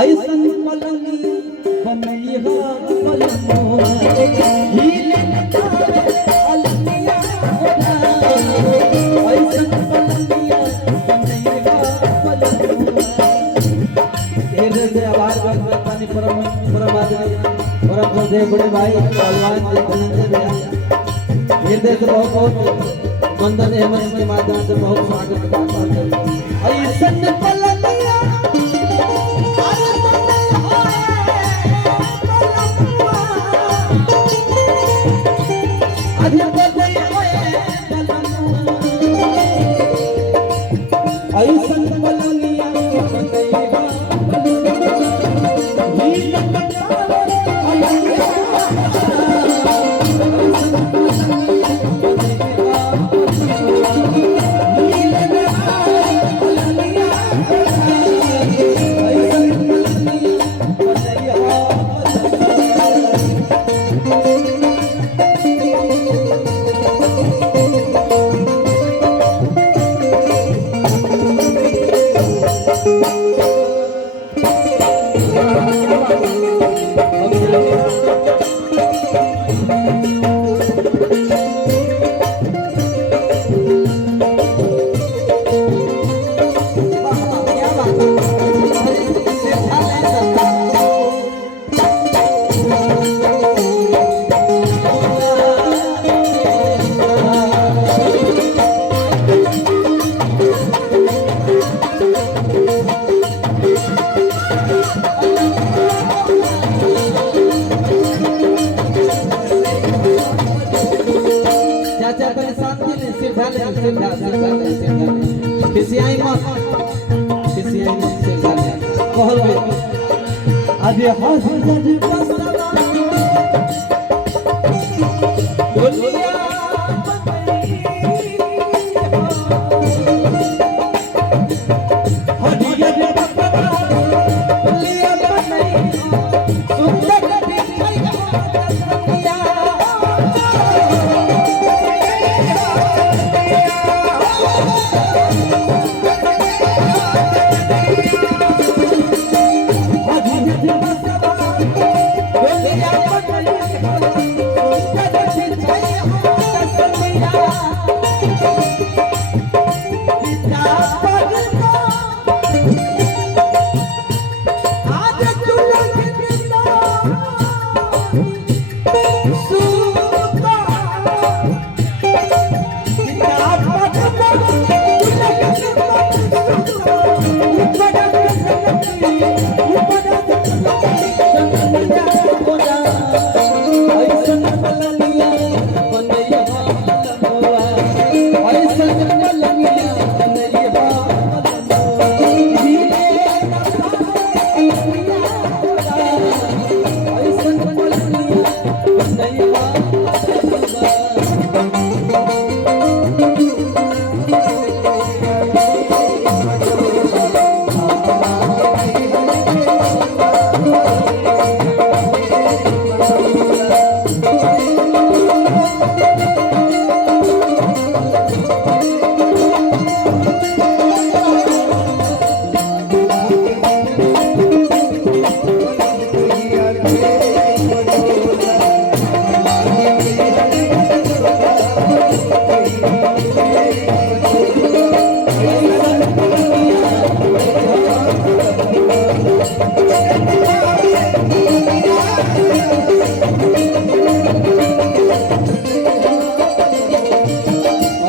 ऐसन पलंगी बनैया पलंगों हिले तारे अलनिया ऐसन पलंगिया बनैया पलंगों तेरे से आवाज पानी परम परम आदमी परम से बड़े भाई पहलवान जी धनंजय भैया हृदय से बहुत वंदन हेमंत के माध्यम से बहुत स्वागत करता हूं। ऐसन पलंगिया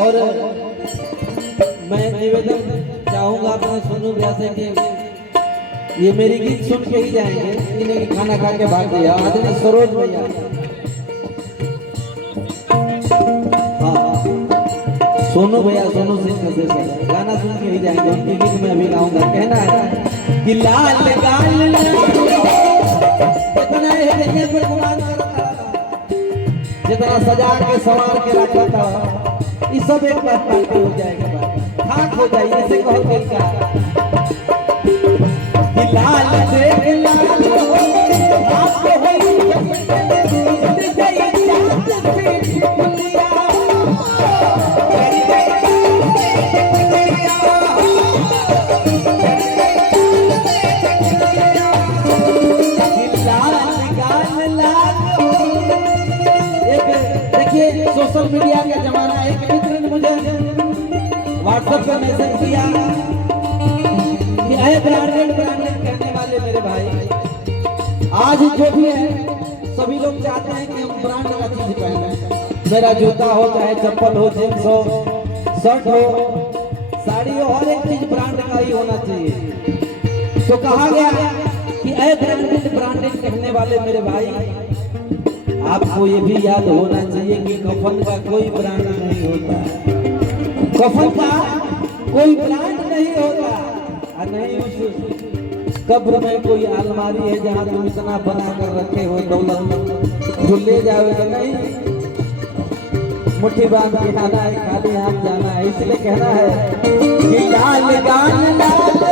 अरे ये मेरी गीत सुन के ही जाएंगे, इन्हें खाना खा के भाग गया आदमी सरोज भैया। हाँ सोनू भैया, सोनू सिंह का से गाना सुन के ही जाएंगे, उनकी गीत में अभी गाऊंगा। कहना है कि लाल गाल जितना सजा के सवार के रखा था, ये सब एक बात हो जाएगा, खाक हो जाएगी। इसे कहो क्या लाल देख लाल आपको सोशल मीडिया का जमाना है। एक मित्र ने मुझे व्हाट्सएप पे मैसेज किया कि अरे ब्रांडेड ब्रांडेड कहने वाले मेरे भाई, आज जो भी है सभी लोग चाहते हैं कि हम ब्रांड का चीज पहने। मेरा जूता हो, चाहे चप्पल हो, जींस हो, शर्ट हो, साड़ी हो, हर एक चीज ब्रांड का ही होना चाहिए। तो कहा गया कि अरे ब्रांडेड ब्रांडेड कहने वाले मेरे भाई, आपको ये भी याद होना चाहिए कि कफन का कोई ब्रांड नहीं होता, कफन का कोई ब्रांड नहीं होता, और नहीं उस कब्र में कोई अलमारी है जहाँ तुम इतना बना कर रखे हो दौलत जो ले जाओगे नहीं, मुट्ठी बांध के आना है, खाली हाथ जाना है। इसलिए कहना है कि लाल गान लाल